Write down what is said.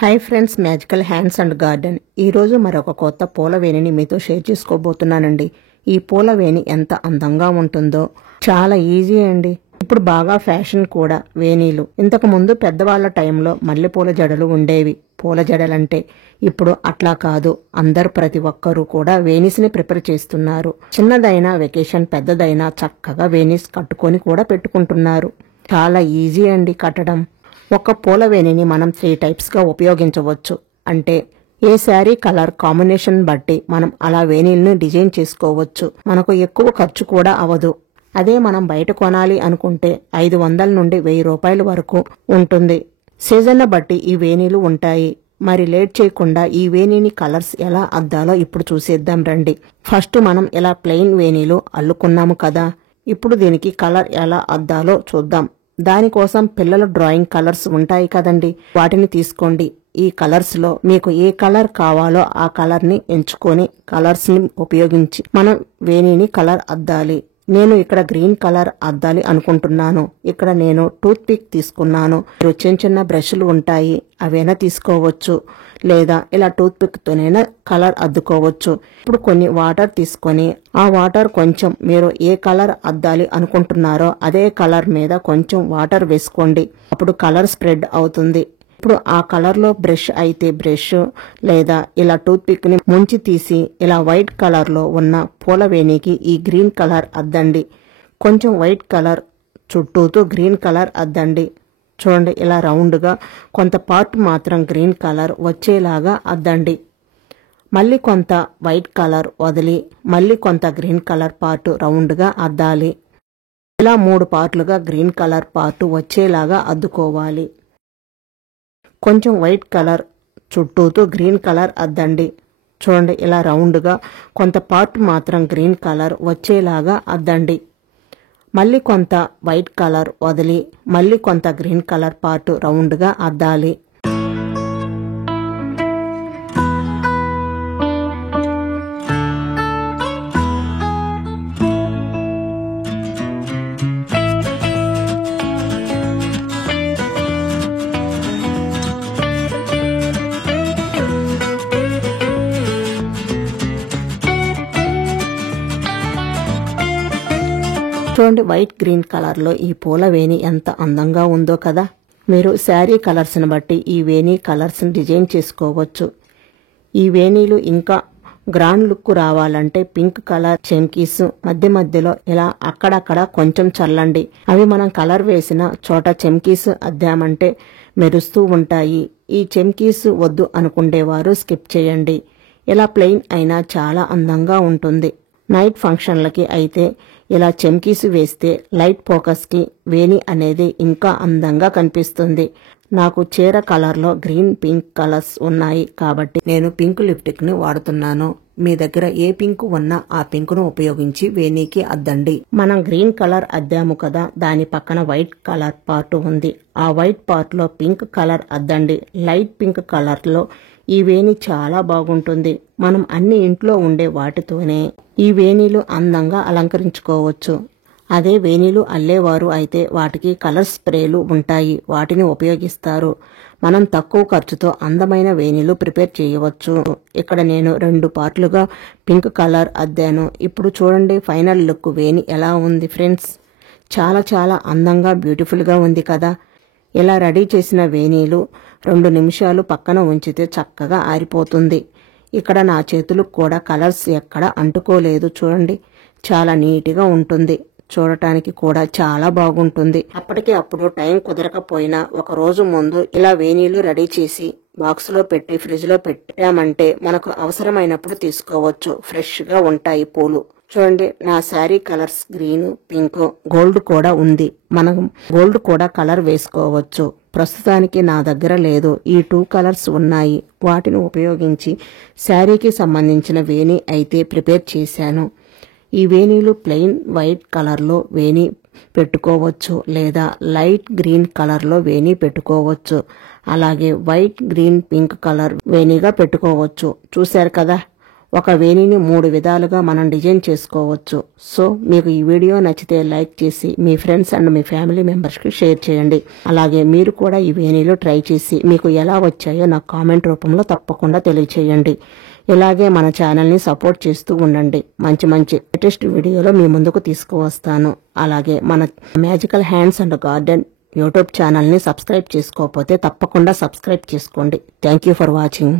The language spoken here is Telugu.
Hi friends, magical hands and garden. ఈరోజు మరొక కొత్త పూల వేణిని మీతో షేర్ చేసుకోబోతున్నానండి. ఈ పూల వేణి ఎంత అందంగా ఉంటుందో, చాలా ఈజీ అండి. ఇప్పుడు బాగా ఫ్యాషన్ కూడా వేణీలు. ఇంతకు ముందు పెద్దవాళ్ల టైంలో మల్లెపూల జడలు ఉండేవి. పూల జడలంటే ఇప్పుడు అట్లా కాదు. ప్రతి ఒక్కరూ కూడా వేణీస్ని ప్రిపేర్ చేస్తున్నారు. చిన్నదైనా వెకేషన్, పెద్దదైనా చక్కగా వేణీస్ కట్టుకొని కూడా పెట్టుకుంటున్నారు. చాలా ఈజీ అండి కట్టడం. ఒక పూల వేణిని మనం 3 టైప్స్గా ఉపయోగించవచ్చు. అంటే ఏ శారీ కలర్ కాంబినేషన్ బట్టి మనం అలా వేణీలను డిజైన్ చేసుకోవచ్చు. మనకు ఎక్కువ ఖర్చు కూడా అవదు. అదే మనం బయట కొనాలి అనుకుంటే 500 నుండి 1000 రూపాయల వరకు ఉంటుంది. సీజన్ బట్టి ఈ వేణీలు ఉంటాయి. మరి లేట్ చేయకుండా ఈ వేణిని కలర్స్ ఎలా అద్దాలో ఇప్పుడు చూసేద్దాం రండి. ఫస్ట్ మనం ఇలా ప్లెయిన్ వేణీలు అల్లుకున్నాము కదా, ఇప్పుడు దీనికి కలర్ ఎలా అద్దాలో చూద్దాం. దానికోసం పిల్లల డ్రాయింగ్ కలర్స్ ఉంటాయి కదండి, వాటిని తీసుకోండి. ఈ కలర్స్ లో మీకు ఏ కలర్ కావాలో ఆ కలర్ ని ఎంచుకొని కలర్స్ ని ఉపయోగించి మనం వేణిని కలర్ అద్దాలి. నేను ఇక్కడ గ్రీన్ కలర్ అద్దాలి అనుకుంటున్నాను. ఇక్కడ నేను టూత్ పిక్ తీసుకున్నాను. చిన్న చిన్న బ్రష్లు ఉంటాయి, అవైనా తీసుకోవచ్చు. లేదా ఇలా టూత్ పిక్ తోనైనా కలర్ అద్దుకోవచ్చు. ఇప్పుడు కొన్ని వాటర్ తీసుకొని ఆ వాటర్ కొంచెం మీరు ఏ కలర్ అద్దాలి అనుకుంటున్నారో అదే కలర్ మీద కొంచెం వాటర్ వేసుకోండి. అప్పుడు కలర్ స్ప్రెడ్ అవుతుంది. ఇప్పుడు ఆ కలర్ లో బ్రష్ అయితే బ్రష్, లేదా ఇలా టూత్ పిక్ ని ముంచి తీసి ఇలా వైట్ కలర్ లో ఉన్న పూల వేణికి ఈ గ్రీన్ కలర్ అద్దండి. కొంచెం వైట్ కలర్ చుట్టూతో గ్రీన్ కలర్ అద్దండి. చూడండి, ఇలా రౌండ్గా కొంత పార్ట్ మాత్రం గ్రీన్ కలర్ వచ్చేలాగా అద్దండి. మళ్ళీ కొంత వైట్ కలర్ వదిలి మళ్ళీ కొంత గ్రీన్ కలర్ పార్ట్ రౌండ్గా అద్దాలి. ఇలా 3 పార్ట్లుగా గ్రీన్ కలర్ పార్ట్ వచ్చేలాగా అద్దుకోవాలి. కొంచెం వైట్ కలర్ చుట్టూతో గ్రీన్ కలర్ అద్దండి. చూడండి, ఇలా రౌండ్గా కొంత పార్ట్ మాత్రం గ్రీన్ కలర్ వచ్చేలాగా అద్దండి. మళ్ళీ కొంత వైట్ కలర్ వదిలి మళ్ళీ కొంత గ్రీన్ కలర్ పార్ట్ రౌండ్గా అద్దాలి. చూడండి, వైట్ గ్రీన్ కలర్ లో ఈ పూల వేణి ఎంత అందంగా ఉందో కదా. మీరు శారీ కలర్స్ ని బట్టి ఈ వేణి కలర్స్ ని డిజైన్ చేసుకోవచ్చు. ఈ వేణీలు ఇంకా గ్రాండ్ లుక్ రావాలంటే పింక్ కలర్ చెమ్కీస్ మధ్య మధ్యలో ఇలా అక్కడక్కడ కొంచెం చల్లండి. అవి మనం కలర్ వేసిన చోట చెమ్కీస్ అద్దామంటే మెరుస్తూ ఉంటాయి. ఈ చెమ్కీస్ వద్దు అనుకుండేవారు స్కిప్ చేయండి. ఇలా ప్లెయిన్ అయినా చాలా అందంగా ఉంటుంది. నైట్ ఫంక్షన్లకి అయితే ఇలా చెమ్కీస్ వేస్తే లైట్ ఫోకస్ కి వేణి అనేది ఇంకా అందంగా కనిపిస్తుంది. నాకు చీర కలర్ లో గ్రీన్ పింక్ కలర్స్ ఉన్నాయి కాబట్టి నేను పింక్ లిప్టిక్ ని వాడుతున్నాను. మీ దగ్గర ఏ పింక్ ఉన్నా ఆ పింక్ ను ఉపయోగించి వేణికి అద్దండి. మనం గ్రీన్ కలర్ అద్దాము కదా, దాని పక్కన వైట్ కలర్ పార్ట్ ఉంది. ఆ వైట్ పార్ట్ లో పింక్ కలర్ అద్దండి. లైట్ పింక్ కలర్ లో ఈ వేణి చాలా బాగుంటుంది. మనం అన్ని ఇంట్లో ఉండే వాటితోనే ఈ వేణీలు అందంగా అలంకరించుకోవచ్చు. అదే వేణీలు అల్లేవారు అయితే వాటికి కలర్ స్ప్రేలు ఉంటాయి, వాటిని ఉపయోగిస్తారు. మనం తక్కువ ఖర్చుతో అందమైన వేణీలు ప్రిపేర్ చేయవచ్చు. ఇక్కడ నేను 2 పార్ట్లుగా పింక్ కలర్ అద్దాను. ఇప్పుడు చూడండి ఫైనల్ లుక్ వేణి ఎలా ఉంది ఫ్రెండ్స్. చాలా చాలా అందంగా బ్యూటిఫుల్ గా ఉంది కదా. ఇలా రెడీ చేసిన వేణీలు 2 నిమిషాలు పక్కన ఉంచితే చక్కగా ఆరిపోతుంది. ఇక్కడ నా చేతులకు కూడా కలర్స్ ఎక్కడ అంటుకోలేదు. చూడండి, చాలా నీట్గా ఉంటుంది. చూడటానికి కూడా చాలా బాగుంటుంది. అప్పటికి అప్పుడు టైం కుదరకపోయినా ఒక రోజు ముందు ఇలా వేణీలు రెడీ చేసి బాక్స్ లో పెట్టి ఫ్రిడ్జ్ లో పెట్టామంటే మనకు అవసరమైనప్పుడు తీసుకోవచ్చు. ఫ్రెష్ గా ఉంటాయి పూలు. చూడండి, నా sari colours green, pink, gold కూడా ఉంది. మనం గోల్డ్ కూడా కలర్ వేసుకోవచ్చు. ప్రస్తుతానికి నా దగ్గర లేదు. ఈ 2 కలర్స్ ఉన్నాయి, వాటిని ఉపయోగించి శారీకి సంబంధించిన వేణి అయితే ప్రిపేర్ చేశాను. ఈ వేణీలు ప్లెయిన్ వైట్ కలర్ లో వేణి పెట్టుకోవచ్చు, లేదా లైట్ గ్రీన్ కలర్ లో వేణి పెట్టుకోవచ్చు. అలాగే వైట్, గ్రీన్, పింక్ కలర్ వేణిగా పెట్టుకోవచ్చు. చూశారు కదా, ఒక వేణిని 3 విధాలుగా మనం డిజైన్ చేసుకోవచ్చు. సో మీకు ఈ వీడియో నచ్చితే లైక్ చేసి మీ ఫ్రెండ్స్ అండ్ మీ ఫ్యామిలీ మెంబర్స్కి షేర్ చేయండి. అలాగే మీరు కూడా ఈ వేణీలు ట్రై చేసి మీకు ఎలా వచ్చాయో నాకు కామెంట్ రూపంలో తప్పకుండా తెలియచేయండి. ఇలాగే మన ఛానల్ని సపోర్ట్ చేస్తూ ఉండండి. మంచి మంచి లేటెస్ట్ వీడియోలో మీ ముందుకు తీసుకువస్తాను. అలాగే మన magical hands and garden YouTube ఛానల్ని సబ్స్క్రైబ్ చేసుకోకపోతే తప్పకుండా సబ్స్క్రైబ్ చేసుకోండి. Thank you for watching.